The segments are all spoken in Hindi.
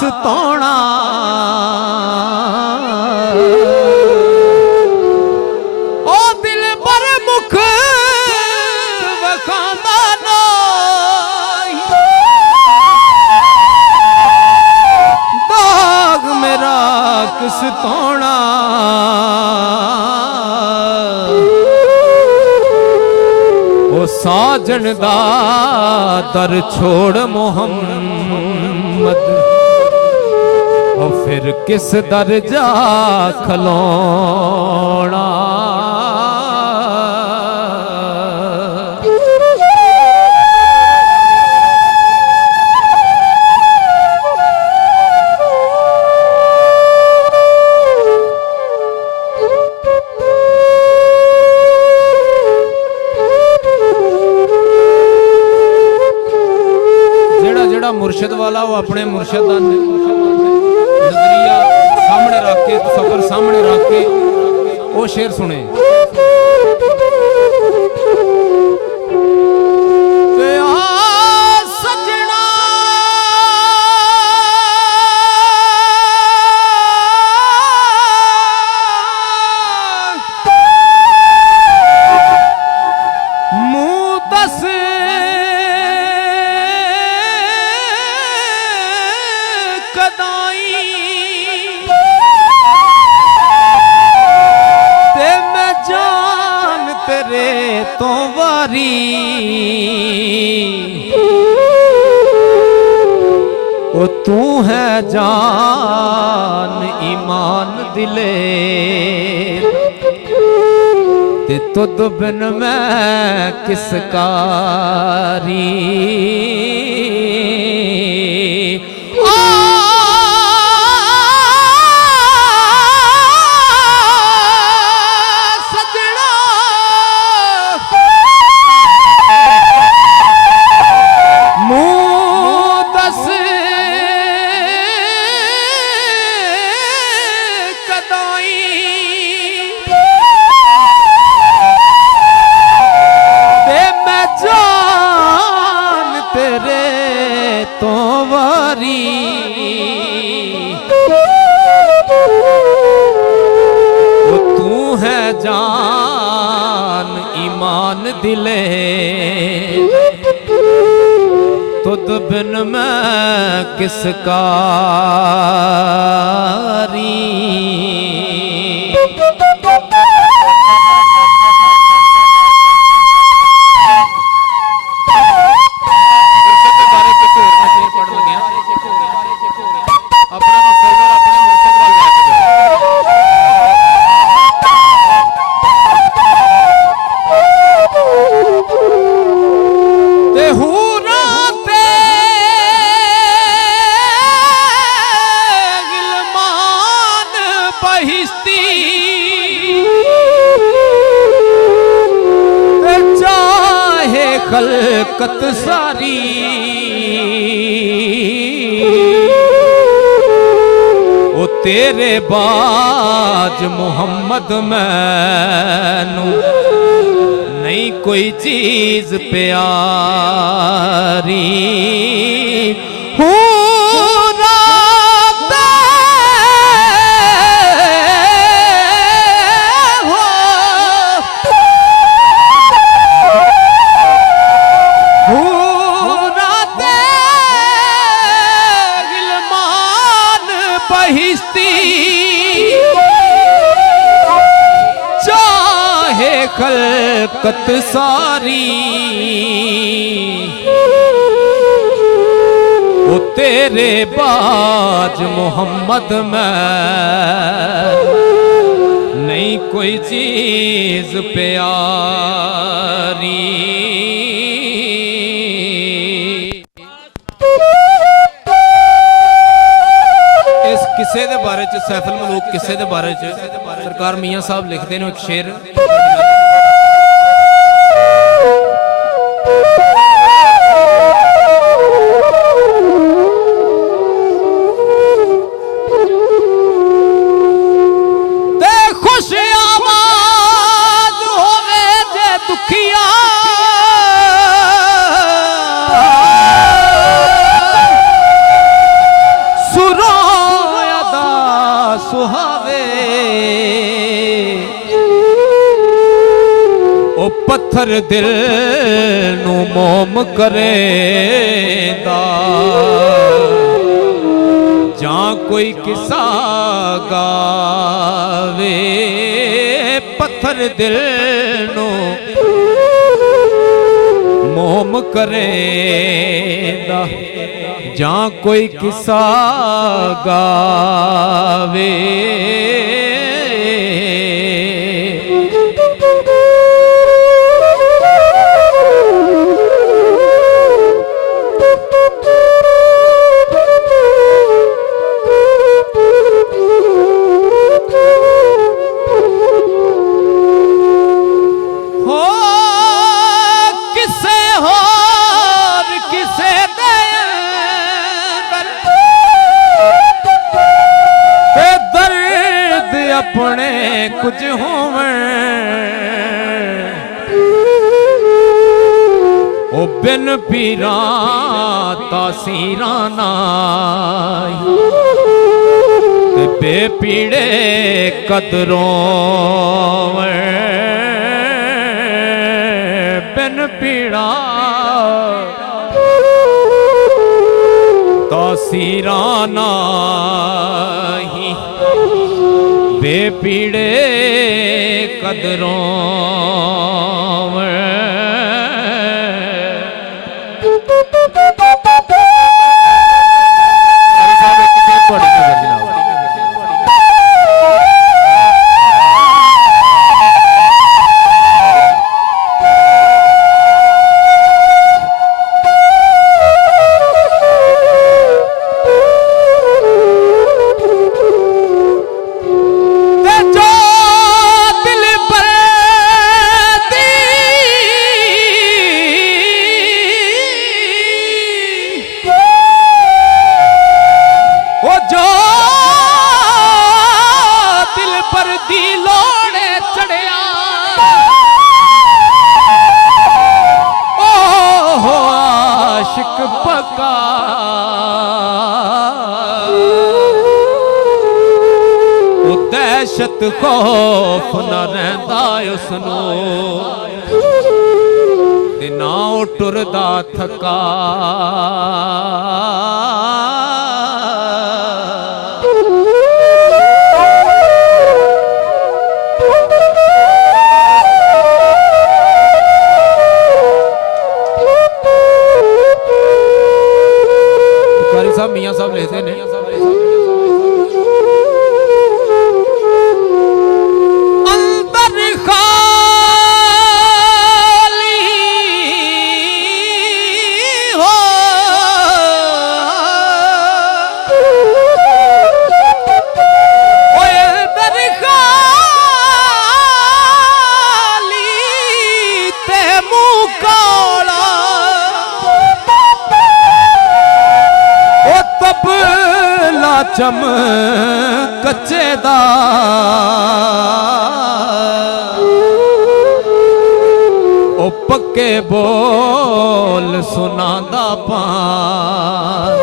सताना ओ दिल पर मुख वखांदा नहीं दाग मेरा किस तोड़ा ओ साजन दा दर छोड़ मोहम्मद ओ फिर किस दर जा खलोना मुर्शद वाला वो अपने मुर्शद का नजरिया सामने रख के सफर सामने रख के वो शेर सुने तो वारी ओ तू है जान ईमान दिले ते तुद बिन मैं किस कारी जान ईमान दिले तुद बिन मैं किस कारी खलकत सारी ओ तेरे बाज मोहम्मद मैनू नहीं कोई चीज प्यारी चाहे खलकत सारी ओ तेरे बाज मोहम्मद में नहीं कोई चीज प्यारी किसे दे बारे च सैफुल मलूक किसे दे बारे च सरकार मियां साहब लिखते हैं एक शेर ते खुश आवाज होवे जे दुखिया सुर पत्थर दिल नू मोम करेंदा जां कोई किस्सा गावे पत्थर दिल नू मोम करेंदा जां कोई किस्सा गावे अपने कुछ होवे ओ बिन पीरा तासीरा नाई ते बेपीड़े कदरों बिन पीड़ा तासीरा नाई बेपीड़े कदरों दहशत खौफ न रहिंदा उसनूं ते ना ओ टुरदा थका कारी साहब मियां साहब लेते ने चम कच्चे दा ओ पक्के बोल सुनांदा पान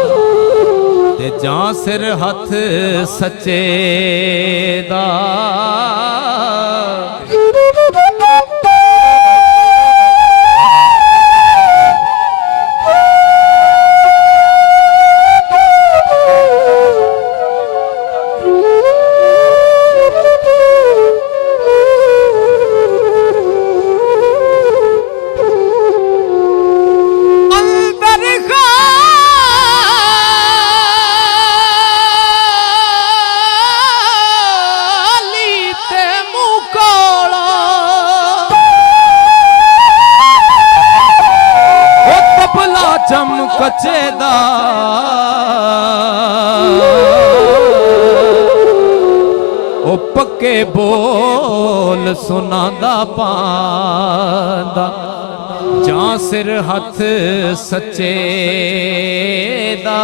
ते जां सिर हथ सच्चे दा चम कच्चे दा ओ पक्के बोल सुनांदा पांदा जां सिर हथ सच्चे दा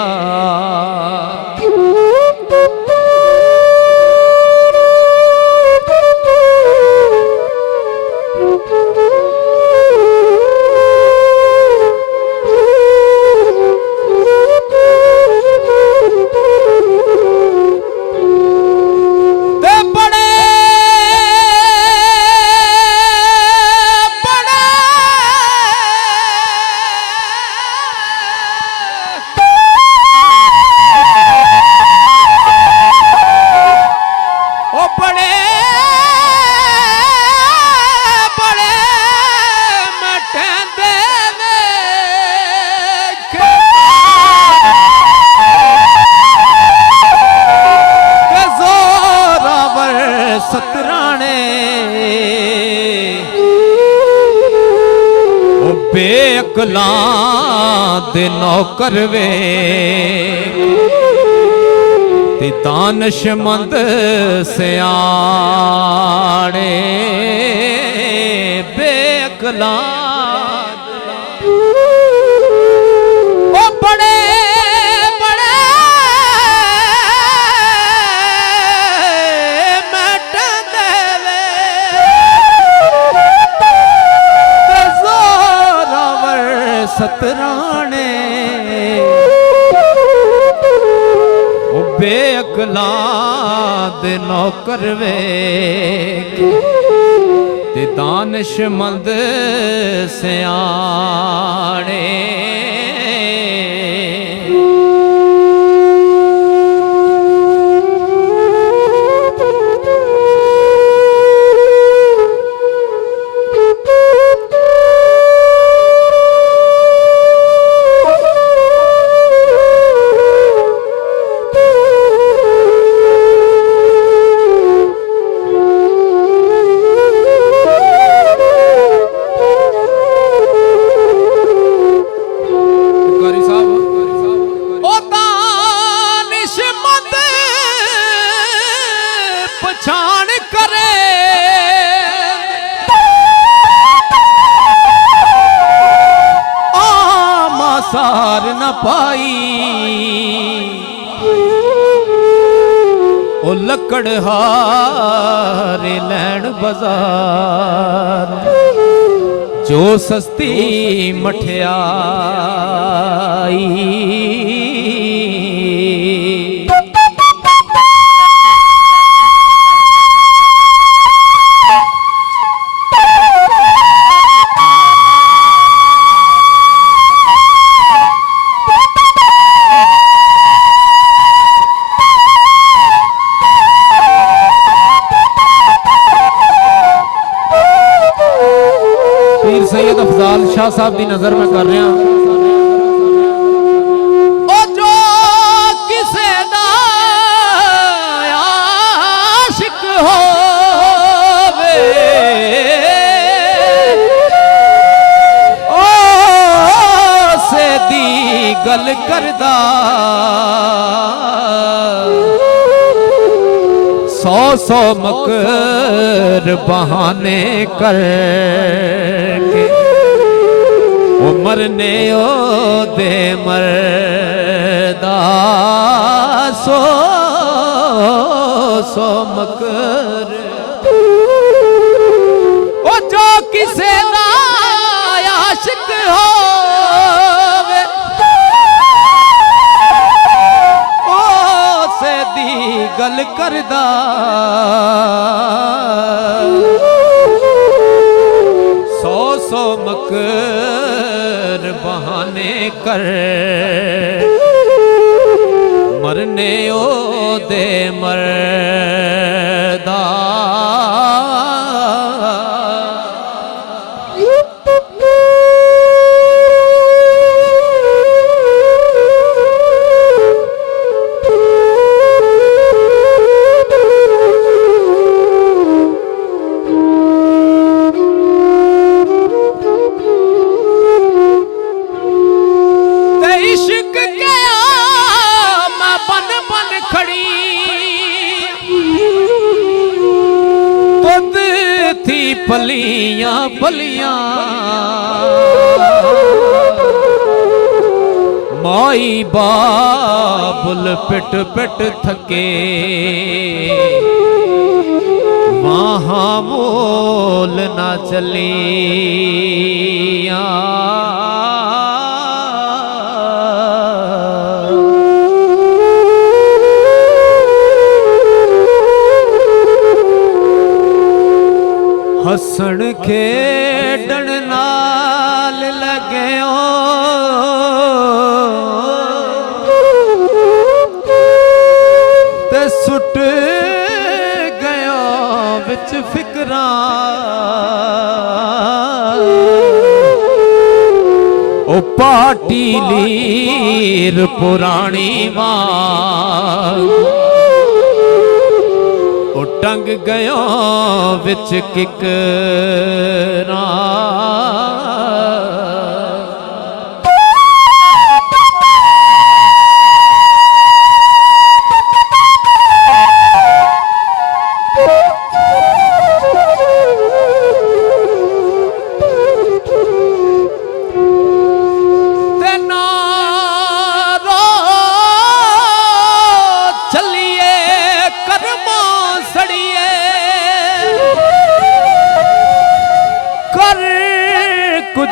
बेअकलां दे नौकर वे ते दानशमंद सियाणे बेअकलां ओ बड़े बड़े मैटन देवे ते जोरावर सतराणे बेअकलां दे नौकर वे ते दानशमंद सियाणे पछाण करे आमा सार न पाई ओ लकड़हारे लैन बाजार जो सस्ती मठियाई सैयद अफजाल शाह साहब की नजर में कर रहा ओ जो किसे दा आशिक होवे ओ से दी गल करदा सौ सौ मकर बहाने कर मरने ओ दे मरदा सो सौ मकर ओ जो किसे दा आशिक होवे ओ से दी गल करदा सौ सौ मकर बहाने कर मरने ओ दे मरदा पलियां पलियां माई बाबुल पिट पिट थके वहां मोल ना चलिया हसन खेडन नाल लगे ते सुट गया विच फिकरां ओ पाटी लीर पुरानी मां टंग गयो विच किकरां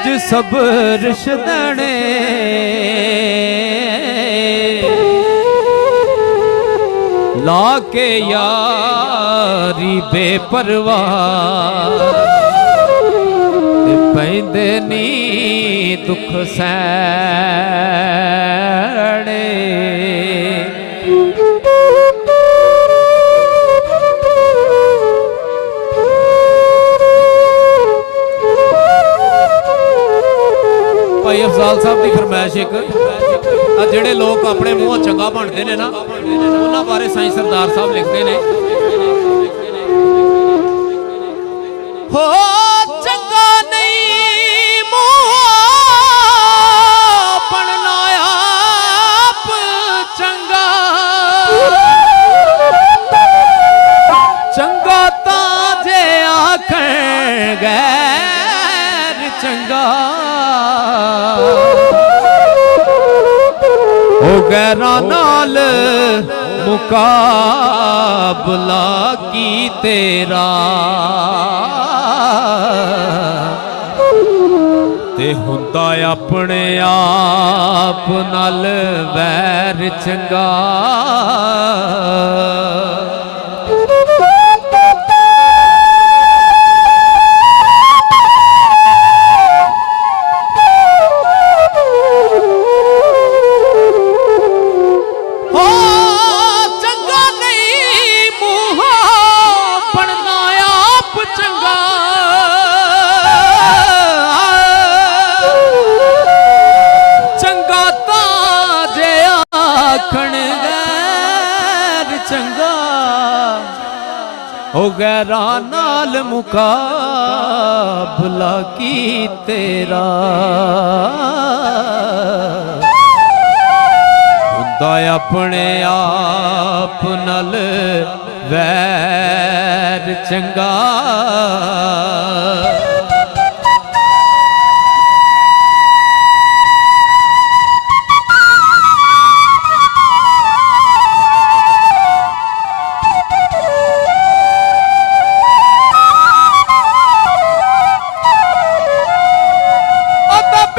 ਕੁਝ ਸਬਰ ਛਦਣੇ ਲਾ ਕੇ ਯਾਰੀ ਬੇਪਰਵਾਹ ਤੇ ਪੈਂਦੇ ਨੀ ਦੁੱਖ ਸਹਿਣੇ ਭਾਈ ਅਫਜ਼ਾਲ ਸਾਹਿਬ ਦੀ ਫਰਮਾਇਸ਼ ਇੱਕ ਆ ਜਿਹੜੇ ਲੋਕ ਆਪਣੇ ਮੂੰਹੋਂ ਚੰਗਾ ਬਣਦੇ ਨੇ ਨਾ ਉਹਨਾਂ ਬਾਰੇ ਸਾਈਂ ਸਰਦਾਰ ਸਾਹਿਬ ਲਿਖਦੇ ਨੇ ਹੋ ਚੰਗਾ ਨਹੀਂ ਮੂੰਹੋਂ ਬਣਨਾ ਆਪ ਚੰਗਾ ਚੰਗਾ ਤਾਂ ਜੇ ਆਖਣ ਗੈਰ ਚੰਗਾ ਹੋ ਗੈਰਾਂ ਨਾਲ ਮੁਕਾਬਲਾ ਕੀ ਤੇਰਾ ਤੇ ਹੁੰਦਾ ਆਪਣੇ ਆਪ ਨਾਲ ਵੈਰ ਚੰਗਾ ਹੋ ਗੈਰਾਂ ਨਾਲ ਮੁਕਾਬਲਾ ਕੀ ਤੇਰਾ ਹੁੰਦਾ ਆਪਣੇ ਆਪ ਨਾਲ ਵੈਰ ਚੰਗਾ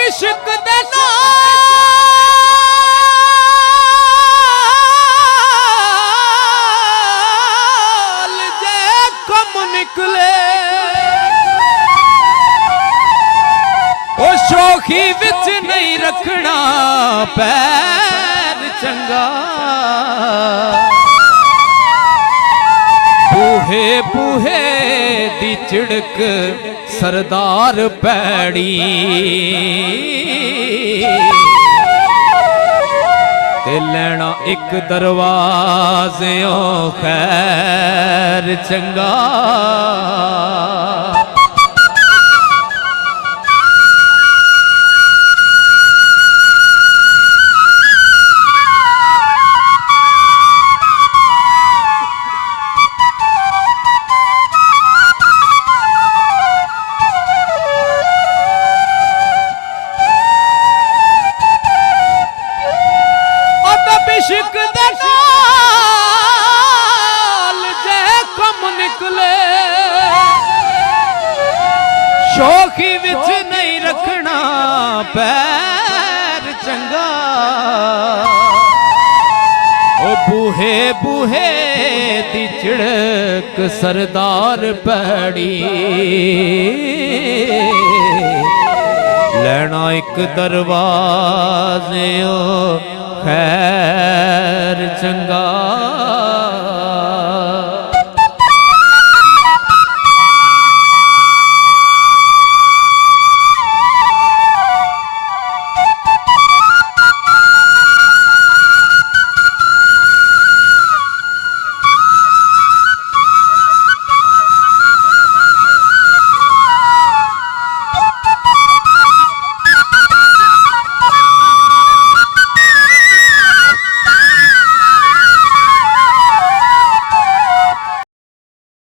इश्क दे नाल जे कम निकले ओ शौखी विच नहीं रखना पैर चंगा बूहे बूहे दी चिड़क सरदार पैड़ी ते लैना एक दरवाज़ों खैर चंगा इश्क दे नाल जे कम निकले शौखी विच नहीं रखना पैर चंगा ओ बूहे बूहे दी चिड़क सरदार पैड़ी लेना एक दरवाज़ों खैर चंगा